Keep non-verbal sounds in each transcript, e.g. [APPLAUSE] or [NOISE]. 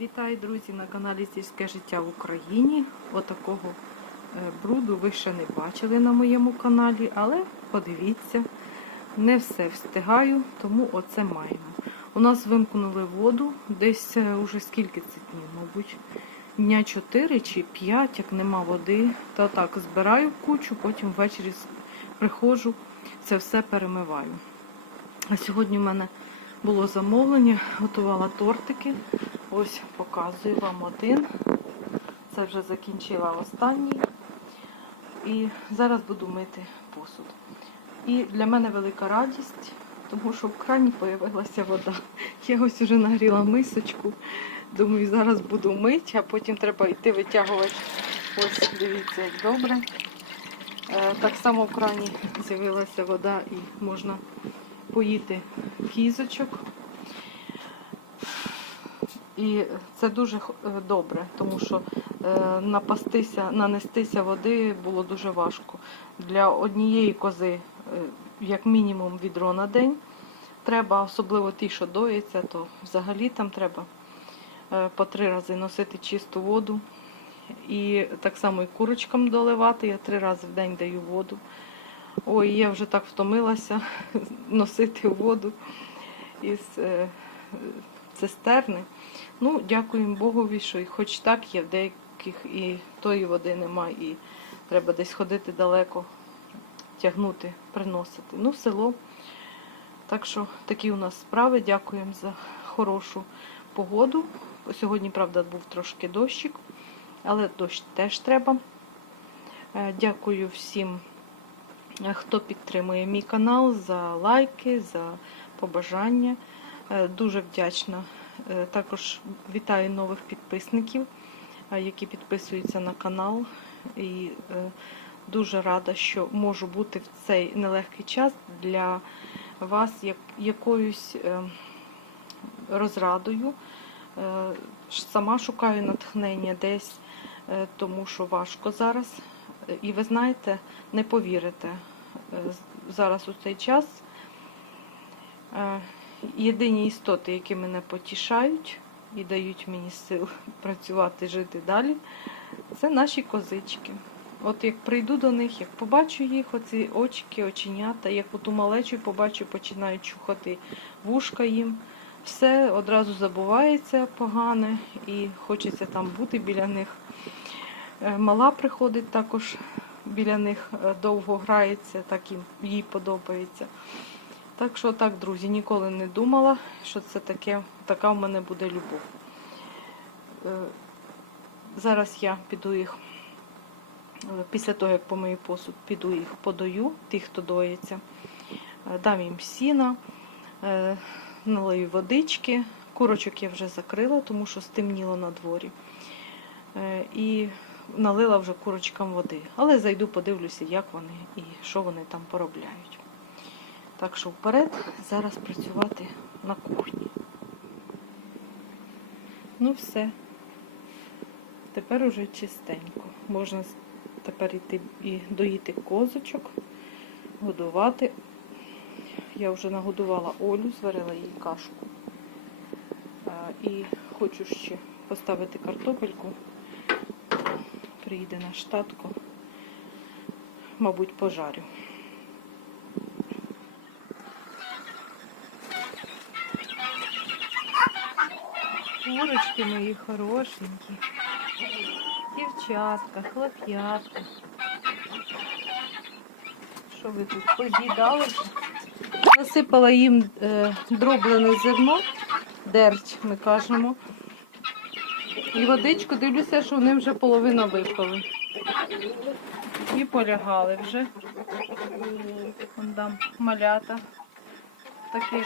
Вітаю, друзі, на каналі Сільське життя в Україні. Отакого е, бруду ви ще не бачили на моєму каналі, але подивіться, не все встигаю, тому оце маємо. У нас вимкнули воду десь е, уже скільки це днів, мабуть, дня 4 чи 5, як нема води. Та так збираю кучу, потім ввечері приходжу, це все перемиваю. А сьогодні в мене було замовлення, готувала тортики. Ось показую вам один. Це вже закінчила останній. І зараз буду мити посуд. І для мене велика радість, тому що в крані з'явилася вода. Я ось уже нагріла мисочку. Думаю, зараз буду мити, а потім треба йти витягувати. Ось дивіться, як добре. Е, Так само в крані з'явилася вода і можна поїти кізочок. І це дуже е, добре, тому що е, напастися, нанестися води було дуже важко. Для однієї кози, е, як мінімум, відро на день треба, особливо ті, що доїться, то взагалі там треба по три рази носити чисту воду. І так само і курочкам доливати. Я три рази в день даю воду. Ой, я вже так втомилася [LAUGHS] носити воду із цистерни. Ну, дякуємо Богові, що і хоч так є, в деяких і тої води немає, і треба десь ходити далеко, тягнути, приносити. Ну, село. Так що такі у нас справи. Дякуємо за хорошу погоду. Сьогодні, правда, був трошки дощик, але дощ теж треба. Е, Дякую всім, е, хто підтримує мій канал за лайки, за побажання. Е, Дуже вдячна. Е, Також вітаю нових підписників, е, які підписуються на канал. І дуже рада, що можу бути в цей нелегкий час для вас як, якоюсь розрадою. Сама шукаю натхнення десь, тому що важко зараз. І ви знаєте, не повірите, зараз у цей час єдині істоти, які мене потішають і дають мені сил [LAUGHS] працювати, жити далі, це наші козички. От як прийду до них, як побачу їх, оці очки, оченята, як оту малечу побачу, починають чухати вушка їм. Все одразу забувається погане і хочеться там бути біля них. Е, Мала приходить також біля них, е, довго грається, так їм їй подобається. Так що так, друзі, ніколи не думала, що це таке, така в мене буде любов. Е, Зараз я піду їх, е, після того, як помию посуд, піду їх подаю, тих, хто доїться. Е, Дам їм сіна, налию водички. Курочок я вже закрила, тому що стемніло на дворі. І налила вже курочкам води. Але зайду, подивлюся, як вони і що вони там поробляють. Так що вперед, зараз працювати на кухні. Ну все. Тепер уже чистенько. Можна тепер йти і доїти козочок, годувати. Я вже нагодувала Олю, зварила їй кашку. І хочу ще поставити картопельку. Приїде наш татко. Мабуть, пожарю. Курочки мої хорошенькі. Дівчатка, хлоп'ятка. Що ви тут поз'їдали? Насипала їм е, дроблене зерно, дерч, ми кажемо. І водичку дивлюся, що вони вже половину випили. І полягали вже. Вон там малята. Такий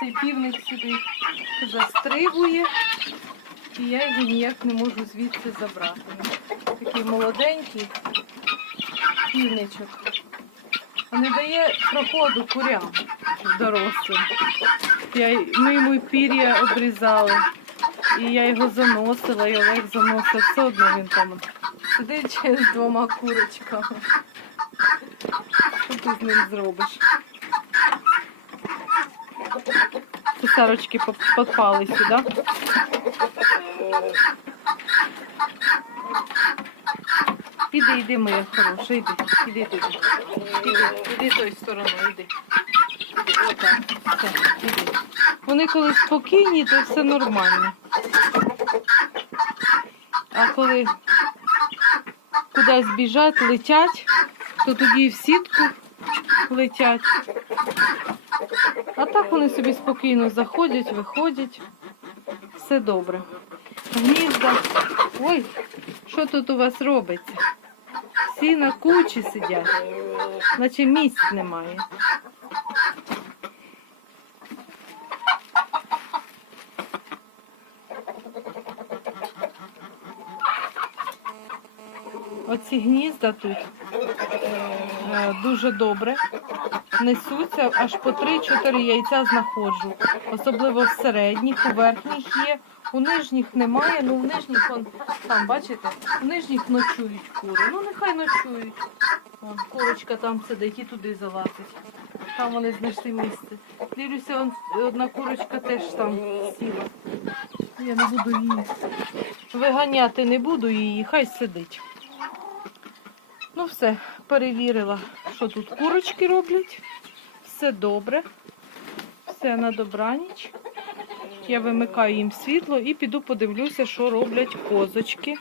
цей півник сюди застрибує. І я його ніяк не можу звідси забрати. Такий молоденький півничок. А не дає проходу курям дорослим. Я, ми йому пір'я обрізали. І я його заносила, і Олег заносив. Все одно він там сидить з двома курочками. Що ти з ним зробиш? Цесарочки поп- попали сюди. Іди, іди, моя хороша, іди, іди туди. Іди, іди тою стороною, іди. Все, іди. Вони коли спокійні, то все нормально. А коли кудись біжать, летять, то тоді в сітку летять. А так вони собі спокійно заходять, виходять. Все добре. Гнізда. Ой, що тут у вас робиться? Всі на кучі сидять, наче місць немає. Оці гнізда тут е, дуже добре несуться, аж по 3-4 яйця знаходжу. Особливо в середніх, у верхніх є, у нижніх немає, ну в нижніх он, там, бачите, в нижніх ночують кури. Ну нехай ночують. Вон, курочка там сидить і туди залазить. Там вони знайшли місце. Дивлюся, он, одна курочка теж там сіла. Я не буду її виганяти, не буду її, хай сидить. Ну все, перевірила, що тут курочки роблять. Все добре. Все на добраніч. Я вимикаю їм світло і піду подивлюся, що роблять козочки.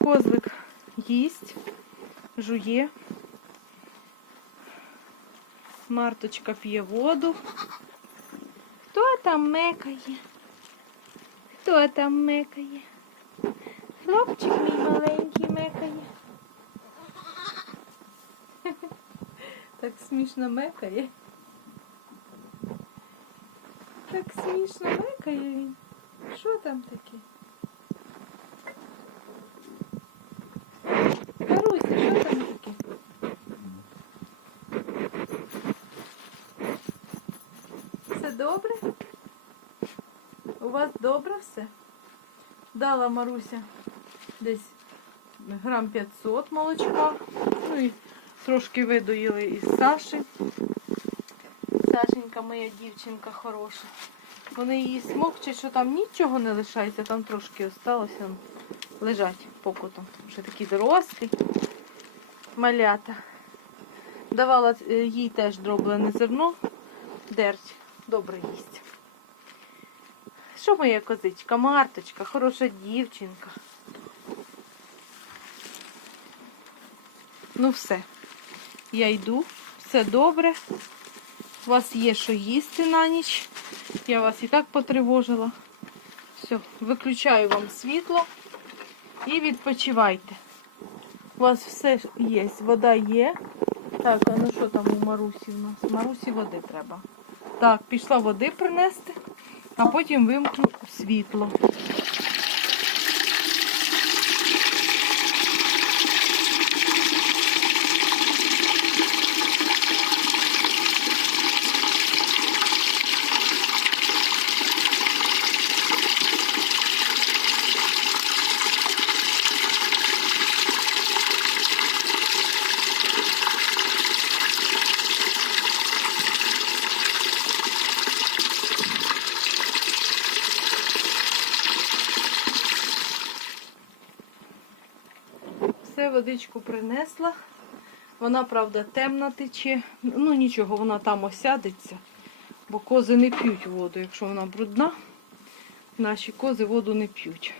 Козлик їсть, жує. Марточка п'є воду. Хто там мекає? Хто там мекає? Хлопчик мій маленький мекає. [LAUGHS] Так смішно мекає. Так смішно мекає він. Що там таке? Маруся, що там таке? Все добре? У вас добре все? Дала Маруся десь грам 500 молочка. Ну і трошки видоїли із Саші. Сашенька моя дівчинка хороша. Вони її смокчуть, що там нічого не лишається, там трошки осталося. Лежать покутом. Вже такі дорослі. Малята. Давала е, їй теж дроблене зерно. Дерть. Добре їсть. Що моя козичка? Марточка, хороша дівчинка. Ну все. Я йду, все добре. У вас є що їсти на ніч. Я вас і так потривожила. Все, виключаю вам світло і відпочивайте. У вас все є, вода є. Так, а ну що там у Марусі в нас? Марусі води треба. Так, пішла води принести, а потім вимкну світло. Водичку принесла. Вона, правда, темна тече. Ну нічого, вона там осядеться, бо кози не п'ють воду. Якщо вона брудна, наші кози воду не п'ють.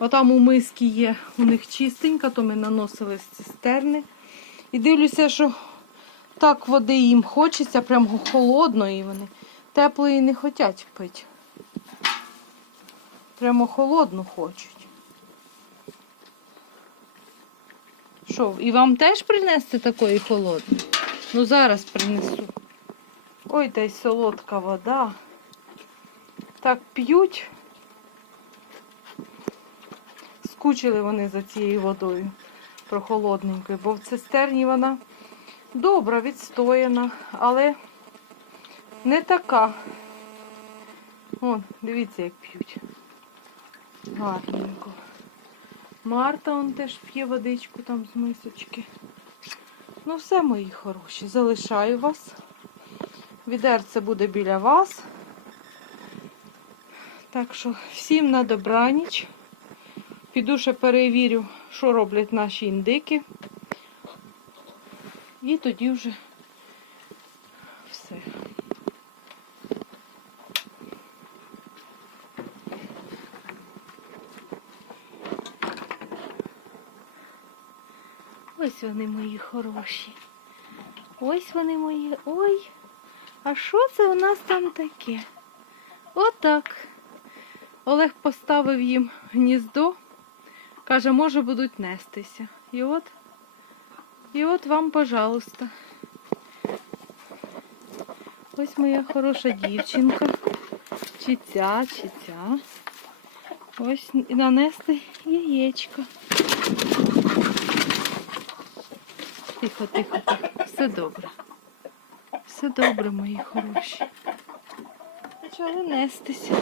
Отам у миски є, у них чистенька, то ми наносили з цистерни. І дивлюся, що так води їм хочеться, прям холодної вони. Теплої не хочуть пити. Прямо холодну хочуть. Що, і вам теж принести такої холодної? Ну зараз принесу. Ой, та й солодка вода. Так п'ють. Скучили вони за цією водою прохолодненькою, бо в цистерні вона добра, відстояна, але не така. О, дивіться, як п'ють. Гарненько. Марта он теж п'є водичку там з мисочки. Ну все, мої хороші, залишаю вас. Відерце буде біля вас. Так що всім на добраніч. Піду ще перевірю, що роблять наші індики. І тоді вже все. Вони мої хороші. Ось вони мої. Ой. А що це у нас там таке? Отак. Олег поставив їм гніздо. Каже, може будуть нестися. І от, і от вам, пожалуйста. Ось моя хороша дівчинка. Чи ця, чи ця. Ось нанести яєчко. Тихо, тихо, тихо. Все добре. Все добре, мої хороші. Почали нестися.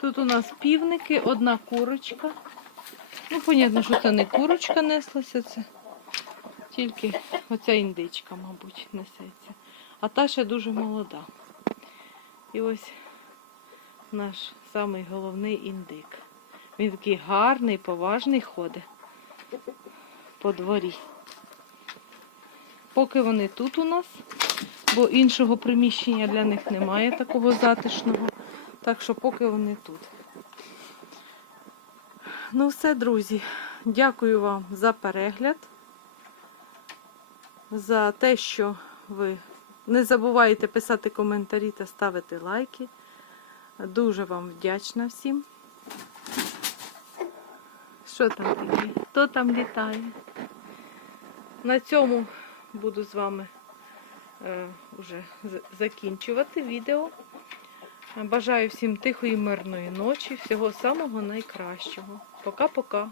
Тут у нас півники, одна курочка. Ну, понятно, що це не курочка неслася, це тільки оця індичка, мабуть, несеться. А та ще дуже молода. І ось наш самий головний індик. Він такий гарний, поважний ходить по дворі. Поки вони тут у нас, бо іншого приміщення для них немає такого затишного. Так що поки вони тут. Ну все, друзі, дякую вам за перегляд, за те, що ви не забуваєте писати коментарі та ставити лайки. Дуже вам вдячна всім. Що там таке? Хто там літає? На цьому буду з вами е, закінчувати відео. Бажаю всім тихої мирної ночі, всього самого найкращого. Пока-пока.